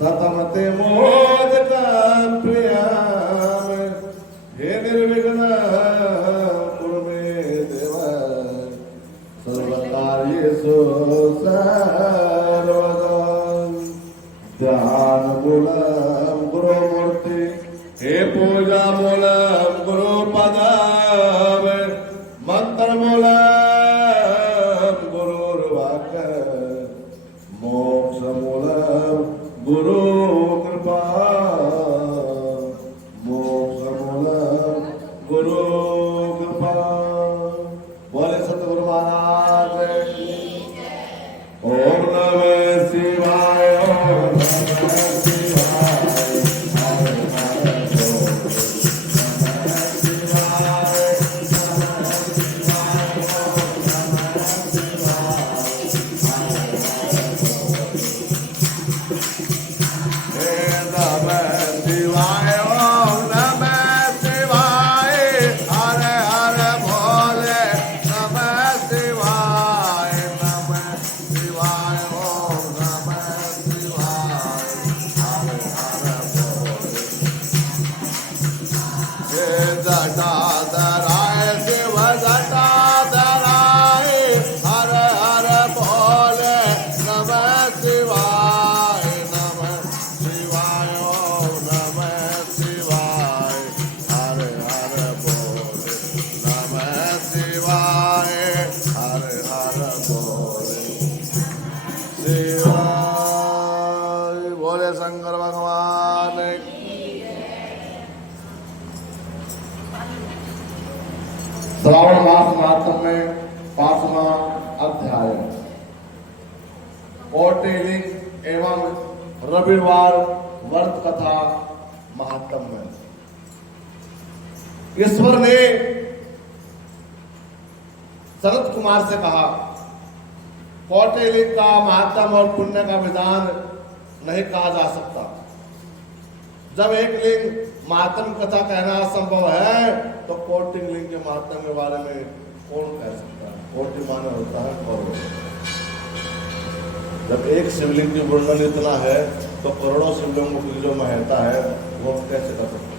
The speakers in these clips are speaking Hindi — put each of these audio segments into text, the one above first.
सतमते मोदक प्रियाम हे निर्विघ्न कुरुमे देव सर्वकार्येषु सर्वदा ध्यान मूलम गुरुमूर्ति हे पूजा मूलम गुरुपदम मंत्र मूलम गुरुर्वाक्य मोक्ष मूलम गुरु कृपा मोक्ष मूलम गुरु कृपा। बोले सतगुरु महाराज ओम नमः शिवाय ओम नमः शिवाय शंकर भगवान श्रावण मास महात्म में 5वां अध्याय कौटिल्य एवं रविवार व्रत कथा महात्म में ईश्वर ने सनत कुमार से कहा कौटिल्य का महात्म और पुण्य का विधान नहीं कहा जा सकता। जब एक लिंग महात्म कथा कहना संभव है तो कोटि लिंग के महात्म के बारे में कौन कह सकता है। कोटि माने होता है करोड़। जब एक शिवलिंग की वर्णन इतना है तो करोड़ों शिवलिंगों की जो महत्ता है वो कैसे कर सकते।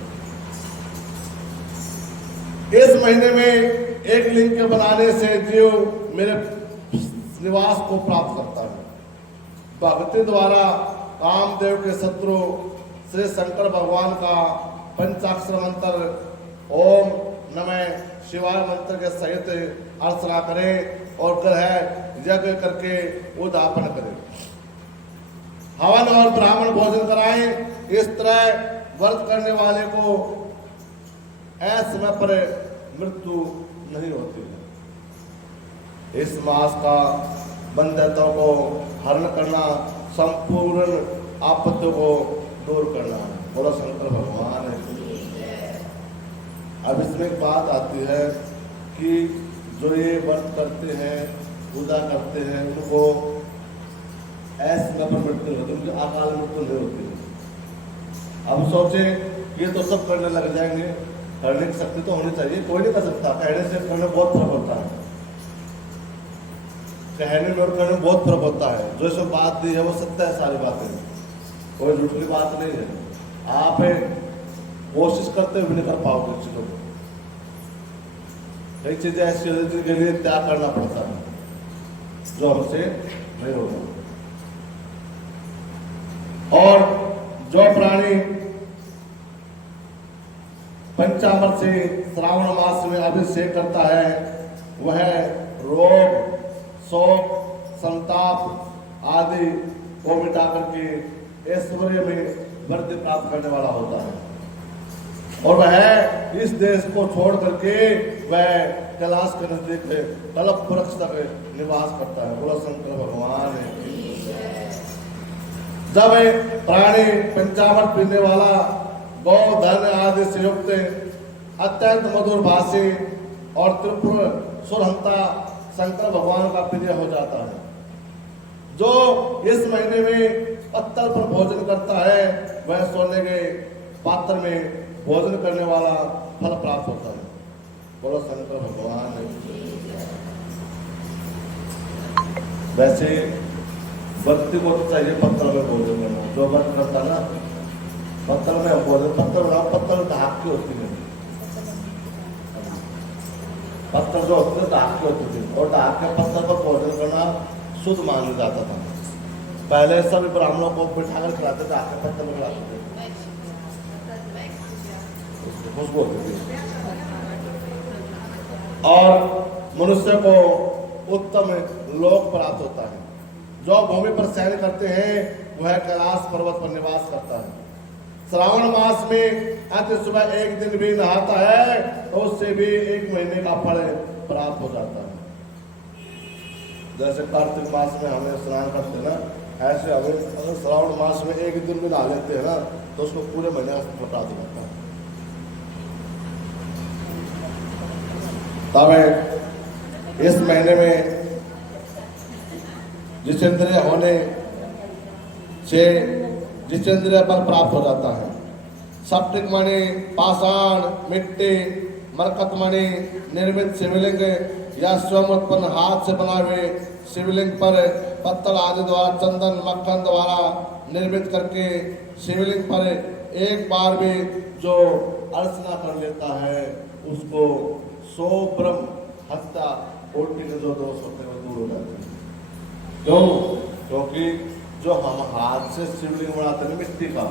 इस महीने में एक लिंग के बनाने से जीव मेरे निवास को प्राप्त करता है। भक्ति द्वारा कामदेव के शत्रु श्री शंकर भगवान का पंचाक्षर मंत्र ओम नमः शिवाय मंत्र के सहित अर्चना करें और ग्रह यज्ञ करके उदापन करें। हवन और ब्राह्मण भोजन कराएं। इस तरह व्रत करने वाले को असमय पर मृत्यु नहीं होती है। इस मास का बंधुत्व को हरण करना, संपूर्ण आपत्तियों को दूर करना। बोलो शंकर भगवान है। अब इसमें एक बात आती है कि जो ये व्रत करते हैं, पूजा करते हैं, उनको ऐसे में मृत्यु होती है, उनकी अकाल मृत्यु नहीं होती है। अब सोचे ये तो सब करने लग जाएंगे, करने की शक्ति तो होनी चाहिए। कोई नहीं कर सकता। कहने से करने बहुत फर्क होता है। कहने में और करने में बहुत फर्क होता है। जो सब बात दी है वो सत्य है। सारी बातें कोई झूठी बात नहीं है। आप कोशिश करते हुए नहीं कर पाओगे चीजों को। कई चीजें ऐसी होती है जिनके लिए त्याग करना पड़ता है जो हमसे नहीं होगा। और जो प्राणी पंचामृत से श्रावण मास में अभिषेक करता है वह रोग, शोक, संताप आदि को मिटा करके ऐश्वर्य में वृद्धि प्राप्त करने वाला होता है। और वह इस देश को छोड़ करके वह कैलाश के नजदीक कल्प वृक्ष तक निवास करता है। बोलो शंकर भगवान है। जब प्राणी पंचामृत पीने वाला गौ धन आदि से युक्त अत्यंत मधुर भाषी और त्रिपुर सुरहंता शंकर भगवान का प्रिय हो जाता है। जो इस महीने में पत्थर पर भोजन करता है वह सोने के पात्र में भोजन करने वाला फल प्राप्त होता है। बोलो शंकर भगवान। वैसे व्यक्ति को तो चाहिए पत्थर में भोजन करना, जो व्रत करता ना पत्थर में भोजन, पत्थर बनाओ, पत्थर ढाक की होती नहीं, पत्थर जो होते थे ढाक की होती थी, और ढाक के पत्थर पर भोजन करना शुद्ध माना जाता था। पहले सभी ब्राह्मणों को बिठाकर खिलाते थे, आके पत्थर में खिलाते थे, खुशबू होती थी। और मनुष्य को उत्तम लोक प्राप्त होता है। जो भूमि पर शयन करते हैं वह कैलाश पर्वत पर निवास करता है। श्रावण मास में अति सुबह एक दिन भी नहाता है तो उससे भी 1 महीने का फल प्राप्त हो जाता है। जैसे कार्तिक मास में हमें स्नान करते हैं ना, ऐसे हमें अगर श्रावण मास में एक दिन भी नहा लेते हैं ना तो उसको पूरे महीने का फल प्राप्त हो जाता है। तब इस महीने में जितेंद्रिय होने से जितेंद्रिय बल प्राप्त हो जाता है। सप्तिक मणि, पाषाण, मिट्टी, मरकत मणि निर्मित शिवलिंग या स्वयं उत्पन्न हाथ से बना हुए शिवलिंग पर पत्तल आदि द्वारा चंदन मक्खन द्वारा निर्मित करके शिवलिंग पर एक बार भी जो अर्चना कर लेता है उसको 100 ब्रह्म हत्या कोटि के जो दोष होते हैं वो दूर हो जाते हैं। क्यों? क्योंकि जो हम हाथ से शिवलिंग बनाते हैं मिट्टी का,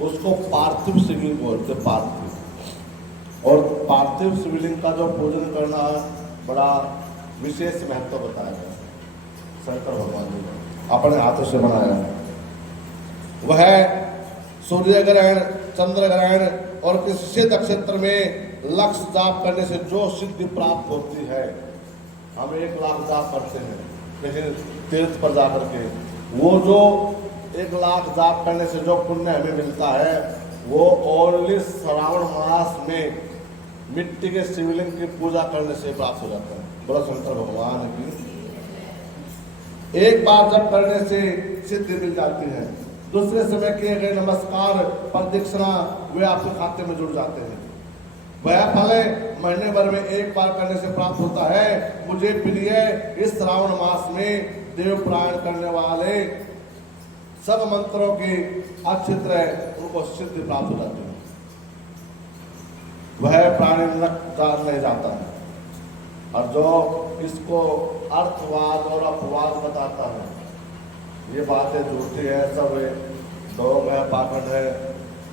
उसको पार्थिव शिवलिंग बोलते हैं, पार्थिव। और पार्थिव शिवलिंग का जो पूजन करना बड़ा विशेष महत्व बताया गया शंकर भगवान जी ने अपने हाथों से बनाया। वह सूर्य ग्रहण, चंद्र ग्रहण और किसी नक्षत्र में लक्ष्य जाप करने से जो सिद्धि प्राप्त होती है, हम 1 लाख जाप करते हैं लेकिन तीर्थ पर जाकर के, वो जो 1 लाख जाप करने से जो पुण्य हमें मिलता है वो ओनली श्रावण मास में मिट्टी के शिवलिंग की पूजा करने से प्राप्त हो जाता है। बोला शंकर भगवान की। एक बार जब करने से सिद्धि मिल जाती है, दूसरे समय किए गए नमस्कार प्रदक्षिणा वे आपके खाते में जुड़ जाते हैं। वह फल महीने भर में 1 बार करने से प्राप्त होता है। मुझे प्रिय इस श्रावण मास में देव प्राण करने वाले सब मंत्रों की अच्छी तरह उनको सिद्धि प्राप्त हो जाती है। वह प्राणी नरक नहीं जाता है। और जो इसको अर्थवाद और अपवाद बताता है, ये बातें झूठी है, सब डोंग है, पाखंड है,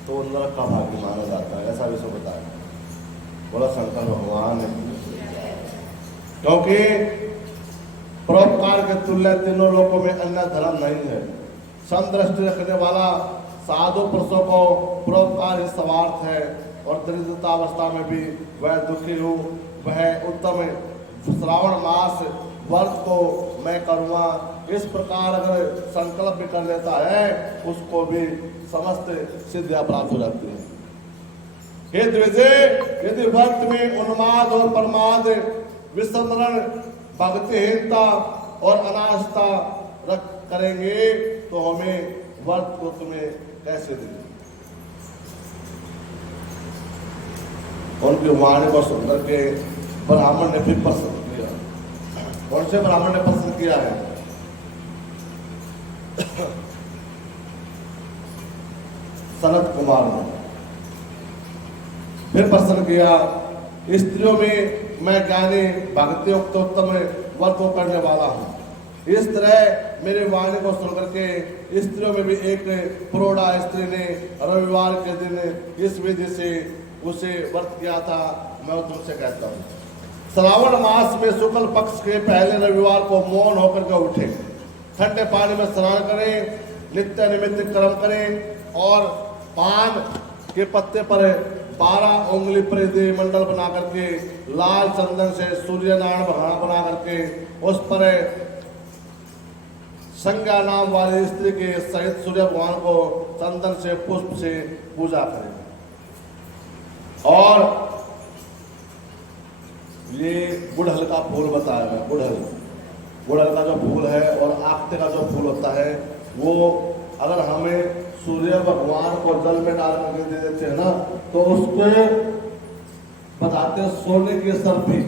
तो नरक का भागी माना जाता है, ऐसा विषय बताया। बोला शंकर भगवान। क्योंकि परोपकार के तुल्य तीनों लोकों में अन्य धर्म नहीं है। समदृष्टि रखने वाला साधु पुरुषों को परोपकार ही स्वार्थ है, और दरिद्रतावस्था में भी वह दुखी हो, वह उत्तम श्रावण मास व्रत को मैं करूँगा, इस प्रकार अगर संकल्प भी कर लेता है उसको भी समस्त सिद्धियां प्राप्त हो जाती है। हे द्विजे, यदि व्रत में उन्माद और प्रमाद, विस्मरण, भक्तिहीनता और अनास्था रख करेंगे तो हमें व्रत को तुम्हें कैसे देंगे। उनकी वाणी को सुनकर के ब्राह्मण ने फिर पसंद किया। कौन से ब्राह्मण ने पसंद किया है? सनत कुमार ने फिर पसंद किया। स्त्रियों में मैं ज्ञानी भक्ति उत्तम व्रत को करने वाला हूँ। इस तरह मेरे वाणी को सुनकर के स्त्रियों में भी एक प्रोढ़ा स्त्री ने रविवार के दिन इस विधि से उसे व्रत किया था। मैं तुमसे कहता हूँ, श्रावण मास में शुक्ल पक्ष के पहले रविवार को मौन होकर के उठे, ठंडे पानी में स्नान करें, नित्य निमित्त कर्म करें और पान के पत्ते पर 12 उंगली परिधि मंडल बना करके लाल चंदन से सूर्य नारायण बना करके उस पर संज्ञा नाम वाली स्त्री के सहित सूर्य भगवान को चंदन से पुष्प से पूजा करें। और ये गुड़हल का फूल बताया है। गुड़हल का जो फूल है और आखते का जो फूल होता है, वो अगर हमें सूर्य भगवान को जल में डाल करके दे देते हैं ना, तो उसको बताते हैं सोने की सर्फी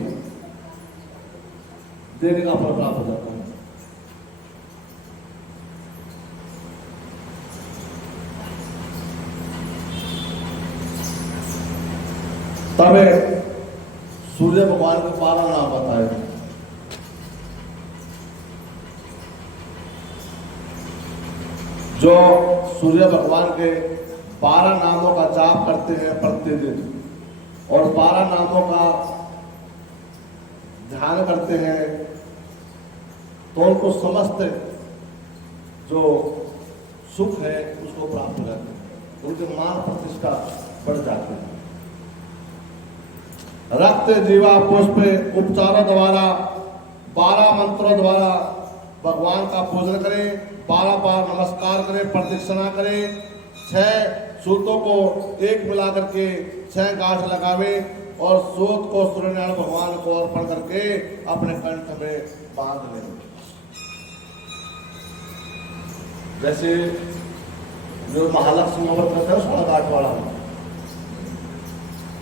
देने का फल प्राप्त हो जाता है। तब सूर्य भगवान के 12 नाम बताए। जो सूर्य भगवान के 12 नामों का जाप करते हैं प्रतिदिन और 12 नामों का ध्यान करते हैं तो उनको समस्त जो सुख है उसको प्राप्त हो जाते हैं, उनके मान प्रतिष्ठा बढ़ जाती है। रक्त जीवा पुष्प उपचारों द्वारा 12 मंत्रों द्वारा भगवान का पूजन करें, 12 बार नमस्कार करें, प्रदक्षिणा करें, 6 सूतों को एक मिला करके 6 गांठ लगावे और सूत को सूर्यनारायण भगवान को अर्पण करके अपने कंठ में बांध लें। जैसे जो महालक्ष्मी व्रत करते हैं 16 गांठ वाला,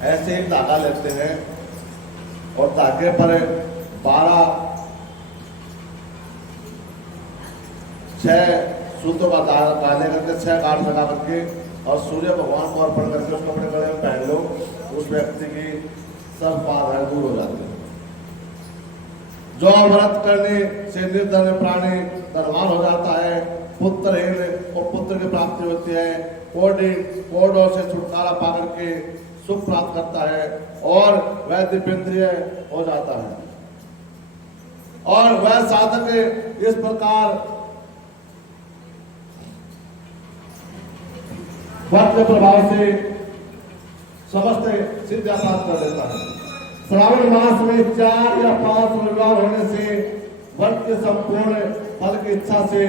ऐसे एक धागा लेते हैं और धागे पर 6 सूतों का डाले करके 6 गांठ लगा करके और सूर्य भगवान को अर्पण करके उसको अपने गले में पहन लो, उस व्यक्ति की सब बाधाएं दूर हो जाती है। जो व्रत करने से निर्धन प्राणी धनवान हो जाता है, पुत्रहीन और पुत्र की प्राप्ति होती है, कोढ़ों से छुटकारा पा करके सुख प्राप्त करता है और वह दिव्येंद्रिय हो जाता है। और वह साधक इस प्रकार व्रत के प्रभाव से समस्त सिद्धियां प्राप्त कर लेता है। श्रावण मास में 4 या 5 रविवार होने से व्रत के संपूर्ण फल की इच्छा से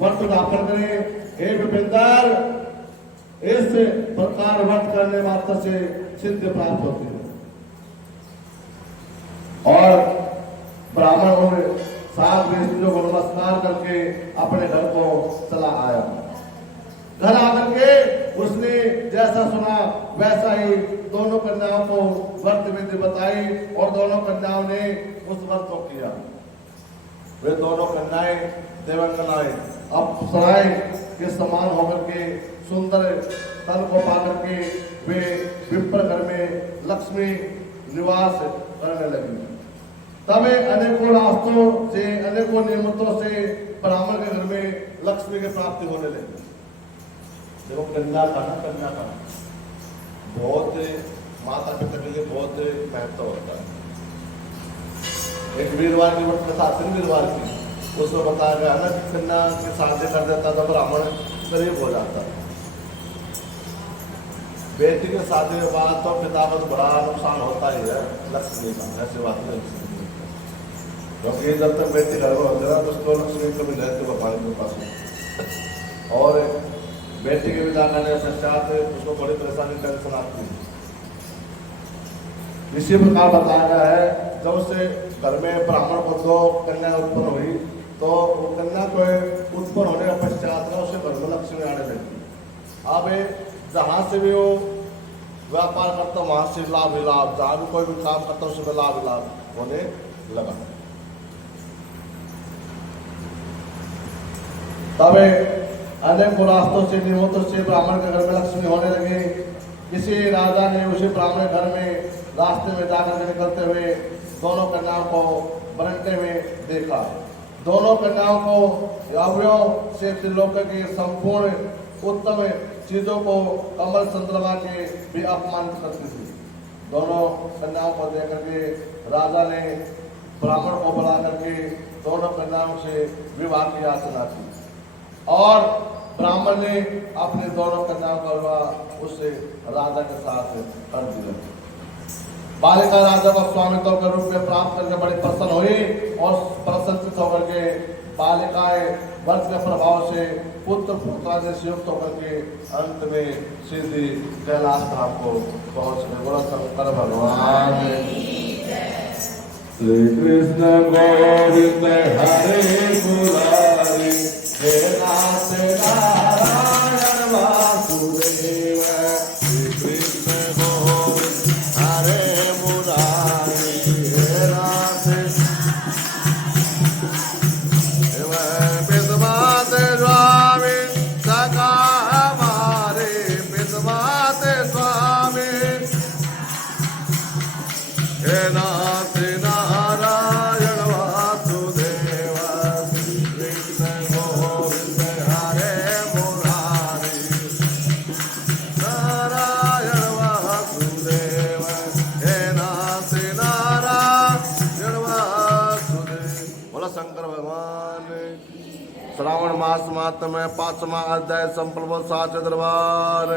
व्रत उद्यापन करें। हे विपिंदर, इस प्रकार व्रत करने मात्र से सिद्धि प्राप्त होती है। और ब्राह्मण और सात वेदियों को नमस्कार करके अपने घर को चला आया। घर आकर के उसने जैसा सुना वैसा ही दोनों कन्याओं को व्रत विधि बताई और दोनों कन्याओं ने उस व्रत को किया। वे दोनों कन्याएं देवंगनाएं अप्सराएं के समान होकर के सुंदर तन को पाकर के वे विप्र घर में लक्ष्मी निवास करने लगी। तब अनेकों रास्तों से अनेकों नियमतों से ब्राह्मण के घर में लक्ष्मी की प्राप्ति होने लगी। देखो कन्या का बहुत माता पिता के लिए बहुत महत्व होता है। एक वीरवार की व्रत कथा आती है, वीरवार की, उसमें बताया गया ना कि कन्या की शादी कर देता था ब्राह्मण गरीब हो जाता। बेटी के शादी के बाद तो पिता को बड़ा नुकसान होता ही है लक्ष्मी का, ऐसी बात नहीं। क्योंकि जब तक बेटी घर में होते ना तो उसको लक्ष्मी कभी रहती भगवान के पास, और बेटी के विदा करने पश्चात उसको बड़ी परेशानी टेंशन आती है। इसी प्रकार बताया गया है, जब उसे घर में ब्राह्मण को 2 कन्या उत्पन्न हुई तो कन्या को उत्पन्न होने के पश्चात उसे घर में लक्ष्मी आने लगी। अब जहाँ से भी वो व्यापार करता वहां से लाभ ही लाभ, जहाँ भी कोई भी काम करता उसमें लाभ ही लाभ होने लगा। तब अनेक रास्तों से नियमों से ब्राह्मण के घर में लक्ष्मी होने लगे। किसी राजा ने उसी ब्राह्मण घर में रास्ते में जाकर के निकलते हुए दोनों कन्याओं को बरंडे में देखा। दोनों कन्याओं को अवयव से त्रिलोक की संपूर्ण उत्तम चीजों को कमल चंद्रमा के भी अपमानित करती थी। दोनों कन्याओं को देख करके राजा ने ब्राह्मण को बुला करके दोनों कन्याओं से विवाह की याचना की और ब्राह्मण ने अपने दोनों कन्याओं का विवाह उस राजा के साथ कर दिया। बालिका राजा को स्वामित्व के रूप में प्राप्त करके बड़ी प्रसन्न हुई और प्रसन्नचित होकर के बालिकाएं वर्ष के प्रभाव से पुत्र पुत्र से युक्त होकर के अंत में सीधी कैलाश धाम को पहुंच गए। बोला शंकर भगवान श्री कृष्ण गोविंद हरे मुरारी हे नाथ नारायण वासुदेव श्री कृष्ण गोविंद हरे मुरारी हे नाथ पितमात स्वामी सका हमारे पितमात स्वामी शंकर भगवान श्रावण मास मात्र में 5वां अध्याय संप्रभु साच दरबार